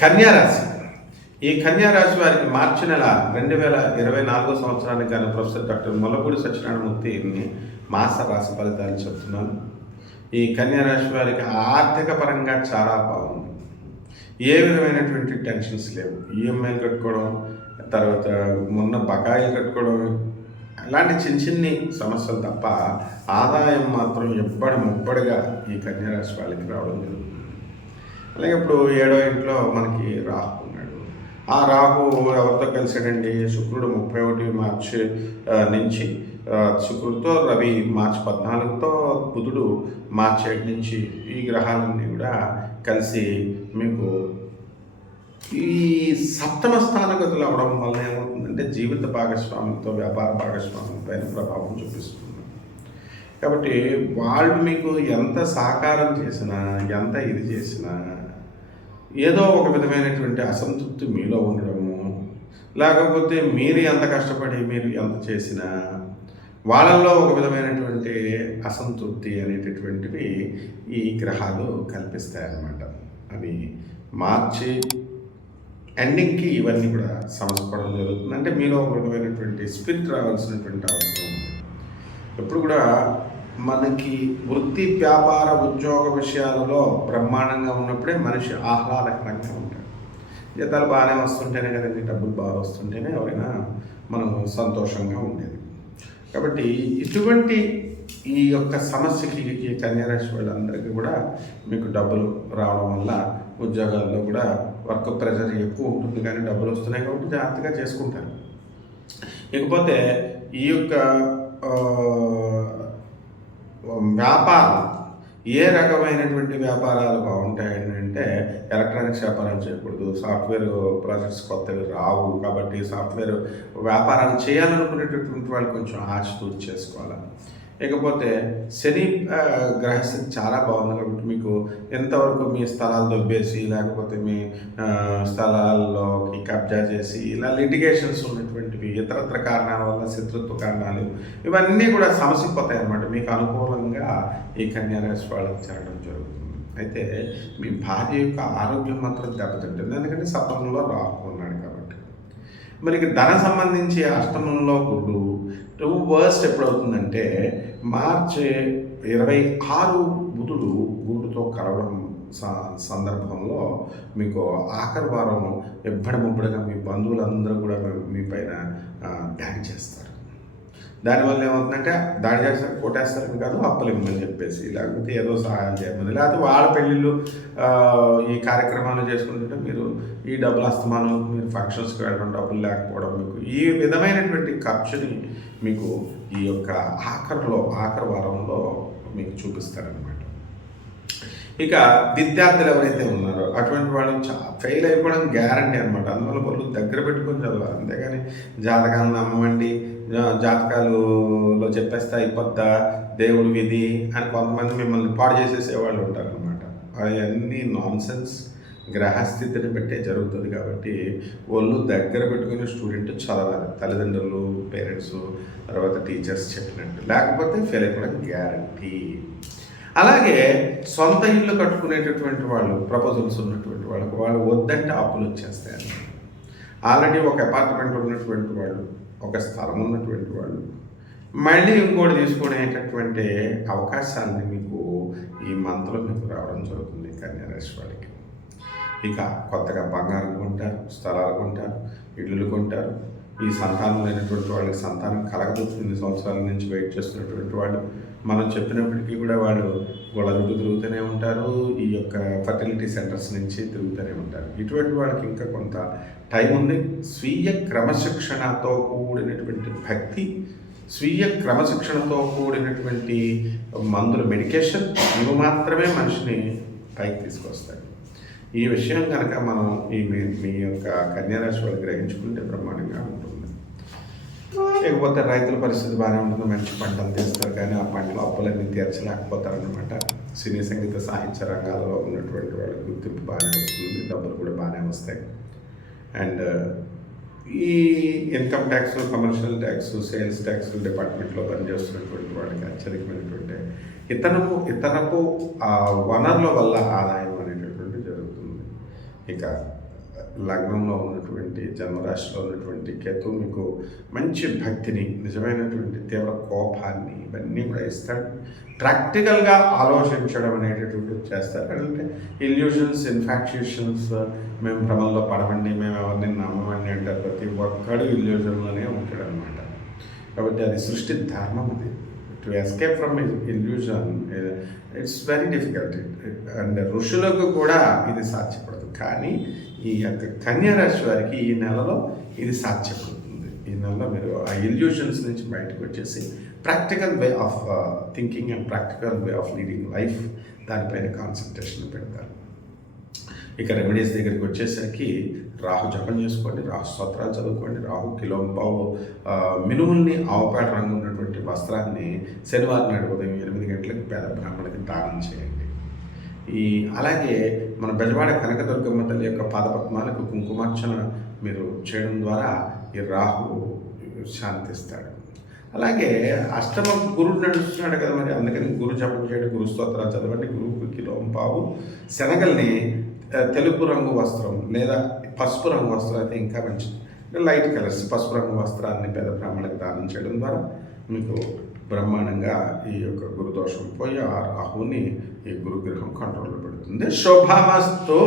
కన్యారాశి. ఈ కన్యారాశి వారికి మార్చి నెల రెండు వేల ఇరవై నాలుగో సంవత్సరానికి గాను ప్రొఫెసర్ డాక్టర్ మొలపూడి సత్యనారాయణమూర్తి మాస రాశి ఫలితాలు చెప్తున్నాను ఈ కన్యారాశి వారికి ఆర్థిక పరంగా చాలా బాగుంది. ఏ విధమైనటువంటి టెన్షన్స్ లేవు. ఈఎంఐలు కట్టుకోవడం తర్వాత మొన్న బకాయిలు కట్టుకోవడం అలాంటి చిన్న చిన్ని సమస్యలు తప్ప ఆదాయం మాత్రం ఎప్పటి ముప్పడిగా ఈ కన్యారాశి వాళ్ళకి రావడం జరుగుతుంది. అలాగే ఇప్పుడు ఏడో ఇంట్లో మనకి రాహు ఉన్నాడు. ఆ రాహు ఎవరితో కలిసాడండి శుక్రుడు ముప్పై ఒకటి మార్చి నుంచి. శుక్రుడితో రవి మార్చి పద్నాలుగుతో బుధుడు మార్చి ఏడు నుంచి. ఈ గ్రహాలన్నీ కూడా కలిసి మీకు ఈ సప్తమ స్థానగతులు అవడం వల్ల ఏమవుతుందంటే జీవిత భాగస్వామితో వ్యాపార భాగస్వామ్యం పైన ప్రభావం చూపిస్తుంది. కాబట్టి వాళ్ళు మీకు ఎంత సహకారం చేసినా ఎంత ఇది చేసినా ఏదో ఒక విధమైనటువంటి అసంతృప్తి మీలో ఉండడము లేకపోతే మీరు ఎంత కష్టపడి మీరు ఎంత చేసినా వాళ్ళల్లో ఒక విధమైనటువంటి అసంతృప్తి అనేటటువంటివి ఈ గ్రహాలు కల్పిస్తాయన్నమాట. అవి మార్చి ఎండింగ్కి ఇవన్నీ కూడా సమస్యపడడం జరుగుతుంది. అంటే మీలో ఒక విధమైనటువంటి స్పిరిట్ రావాల్సినటువంటి అవసరం ఉంది. ఎప్పుడు కూడా మనకి వృత్తి వ్యాపార ఉద్యోగ విషయాలలో బ్రహ్మాండంగా ఉన్నప్పుడే మనిషి ఆహ్లాదకరంగా ఉంటాడు. జీతాలు బాగానే వస్తుంటేనే కదండి డబ్బులు బాగా వస్తుంటేనే ఎవరైనా మనం సంతోషంగా ఉండేది. కాబట్టి ఇటువంటి ఈ యొక్క సమస్యకి ఈ కన్యారాశి వాళ్ళందరికీ కూడా మీకు డబ్బులు రావడం వల్ల ఉద్యోగాల్లో కూడా వర్క్ ప్రెషర్ ఎక్కువ ఉంటుంది కానీ డబ్బులు వస్తున్నాయి కాబట్టి జాగ్రత్తగా చేసుకుంటారు. ఇకపోతే ఈ యొక్క వ్యాపారం. ఏ రకమైనటువంటి వ్యాపారాలు బాగుంటాయని అంటే ఎలక్ట్రానిక్స్ వ్యాపారం చేయకూడదు సాఫ్ట్వేర్ ప్రాజెక్ట్స్ కొత్తవి రావు కాబట్టి సాఫ్ట్వేర్ వ్యాపారాలు చేయాలనుకునేటటువంటి వాళ్ళు కొంచెం ఆచితూచి చేసుకోవాలి. ఇకపోతే శని గ్రహస్థితి చాలా బాగుంది కాబట్టి మీకు ఎంతవరకు మీ స్థలాలు దొబ్బేసి లేకపోతే మీ స్థలాల్లోకి కబ్జా చేసి ఇలా లిటిగేషన్స్ ఉన్నటువంటివి ఇతరత్ర కారణాల వల్ల శత్రుత్వ కారణాలు ఇవన్నీ కూడా సమసిపోతాయి అన్నమాట మీకు అనుకూలంగా ఈ కన్యారాశి వాళ్ళకి చేరడం జరుగుతుంది. అయితే మీ భార్య యొక్క ఆరోగ్యం మాత్రం దెబ్బతింటుంది. ఎందుకంటే సప్తమంలో రాకున్నాడు మరి ఇక ధన సంబంధించి అష్టమంలో గుడ్డు టూ వర్స్ట్ ఎప్పుడవుతుందంటే మార్చి ఇరవై ఆరు బుధుడు గుడ్డుతో కలవడం స- సందర్భంలో మీకు ఆఖరి వారం ఎప్పటి ముబ్బడిగా మీ బంధువులందరూ కూడా మీ- పైన ఆ, దాడి చేస్తారు. దానివల్ల ఏమవుతుందంటే దాడి చేస్తారు కొట్టేస్తారని కాదు అప్పలు చెప్పేసి లేకపోతే ఏదో సహాయం చేయమని. లేకపోతే వాళ్ళ పెళ్ళిళ్ళు ఈ కార్యక్రమాలు చేసుకుంటుంటే మీరు ఈ డబ్బులు అస్తమానం మీరు ఫంక్షన్స్కి వెళ్ళడం డబ్బులు లేకపోవడం మీకు ఈ విధమైనటువంటి ఖర్చుని మీకు ఈ యొక్క ఆఖరిలో ఆఖరి వారంలో మీకు చూపిస్తారనమాట ఇక విద్యార్థులు ఎవరైతే ఉన్నారో అటువంటి వాళ్ళు చా ఫెయిల్ అయిపోవడం గ్యారంటీ అనమాట అందువల్ల వాళ్ళు దగ్గర పెట్టుకొని చదవాలి. అంతేగాని జాతకాలను నమ్మమండి జాతకాలలో జాతకాలులో చెప్పేస్తే అయిపోద్దా దేవుడు విధి అని కొంతమంది మిమ్మల్ని పాడు చేసేసేవాళ్ళు ఉంటారు అనమాట అవన్నీ నాన్ సెన్స్ గ్రహస్థితిని బట్టే జరుగుతుంది కాబట్టి వాళ్ళు దగ్గర పెట్టుకుని స్టూడెంట్ చదవాలి. తల్లిదండ్రులు పేరెంట్స్ తర్వాత టీచర్స్ చెప్పినట్టు. లేకపోతే ఫెయిల్ అయిపోవడం గ్యారంటీ అలాగే సొంత ఇల్లు కట్టుకునేటటువంటి వాళ్ళు ప్రపోజల్స్ ఉన్నటువంటి వాళ్ళకు వాళ్ళు వద్దంటే అప్పులు వచ్చేస్తాయి ఆల్రెడీ ఒక అపార్ట్మెంట్ ఉన్నటువంటి వాళ్ళు ఒక స్థలం ఉన్నటువంటి వాళ్ళు మళ్ళీ ఇంకోటి తీసుకునేటటువంటి అవకాశాన్ని మీకు ఈ మంత్లో మీకు రావడం జరుగుతుంది కన్యారాశి వాళ్ళకి ఇక కొత్తగా బంగారం కొంటారు స్థలాలు కొంటారు ఇళ్ళు కొంటారు. ఈ సంతానం లేనటువంటి వాళ్ళకి సంతానం కలగదు ఇన్ని సంవత్సరాల నుంచి వెయిట్ చేస్తున్నటువంటి వాళ్ళు. మనం చెప్పినప్పటికీ కూడా వాళ్ళు వాళ్ళ తిరుగుతూనే ఉంటారు ఈ యొక్క ఫర్టిలిటీ సెంటర్స్ నుంచి తిరుగుతూనే ఉంటారు. ఇటువంటి వాళ్ళకి ఇంకా కొంత టైం ఉంది. స్వీయ క్రమశిక్షణతో కూడినటువంటి భక్తి స్వీయ క్రమశిక్షణతో కూడినటువంటి మందులు మెడికేషన్ ఇవి మాత్రమే మనిషిని పైకి తీసుకొస్తాయి. ఈ విషయం కనుక మనం ఈ మీ యొక్క కన్యారాశి వాళ్ళు గ్రహించుకుంటే బ్రహ్మాండంగా ఉంటుంది. లేకపోతే రైతుల పరిస్థితి బాగానే ఉంటుంది. మంచి పంటలు తీస్తారు కానీ ఆ పంటలు అప్పులన్నీ తీర్చలేకపోతారనమాట సినీ సంగీత సాహిత్య రంగాలలో ఉన్నటువంటి వాళ్ళకి గుర్తింపు బాగానే వస్తుంది. డబ్బులు కూడా బాగానే వస్తాయి. అండ్ ఈ income tax commercial tax sales tax డిపార్ట్మెంట్లో పనిచేస్తున్నటువంటి వాళ్ళకి అత్యధికమైనటువంటి ఇతరపు ఇతరపు ఆ వనరుల వల్ల ఆదాయం అనేటటువంటి జరుగుతుంది. ఇక లగ్నంలో ఉన్నటువంటి జన్మరాశిలో ఉన్నటువంటి కేతు మీకు మంచి భక్తిని నిజమైనటువంటి తీవ్ర కోపాన్ని ఇవన్నీ కూడా ఇస్తాడు. ప్రాక్టికల్గా ఆలోచించడం అనేటటువంటిది చేస్తారు. అంటే ఇల్యూషన్స్ ఇన్ఫాక్చుయేషన్స్ మేము భ్రమంలో పడవండి మేము ఎవరిని నమ్మమండి అంటే ప్రతి ఒక్కడు ఇల్యూషన్లోనే ఉంటాడు అనమాట కాబట్టి అది సృష్టి ధర్మం అది. To escape from illusion it's very difficult and ఋషులకు కూడా ఇది సాధ్యపడదు. కానీ ఈ యొక్క కన్యారాశి వారికి ఈ నెలలో ఇది సాధ్యపడుతుంది. ఈ నెలలో మీరు ఆ ఇల్యూషన్స్ నుంచి బయటకు వచ్చేసి practical way of thinking and practical way of leading life దానిపైన కాన్సన్ట్రేషన్ పెడతారు. ఇక రెమెడీస్ దగ్గరికి వచ్చేసరికి రాహు జపం చేసుకోండి రాహు స్తోత్రాలు చదువుకోండి రాహు కిలోంపావు మినుముల్ని ఆవుపేట రంగు ఉన్నటువంటి వస్త్రాన్ని శనివారం నాడు ఉదయం ఎనిమిది గంటలకు పేద బ్రాహ్మణులకి దానం చేయండి. ఈ అలాగే మన బెజవాడ కనకదుర్గమ్మ తల్లి యొక్క పాదపద్మాలకు కుంకుమార్చన మీరు చేయడం ద్వారా ఈ రాహు శాంతిస్తాడు. అలాగే అష్టమ గురుడు నడుస్తున్నాడు కదా మరి అందుకని గురు జపం చేయండి గురు స్తోత్రాలు చదవండి గురువుకి కిలోం పావు శనగల్ని తెలుపు రంగు వస్త్రం లేదా పసుపు రంగు వస్త్రం అయితే ఇంకా మంచిది. లైట్ కలర్స్ పసుపు రంగు వస్త్రాన్ని పెద్ద బ్రాహ్మణులకు దానం చేయడం ద్వారా మీకు బ్రహ్మాండంగా ఈ యొక్క గురుదోషం పోయి ఆ రాహుని ఈ గురుగ్రహం కంట్రోల్లో పెడుతుంది. శుభమస్తు.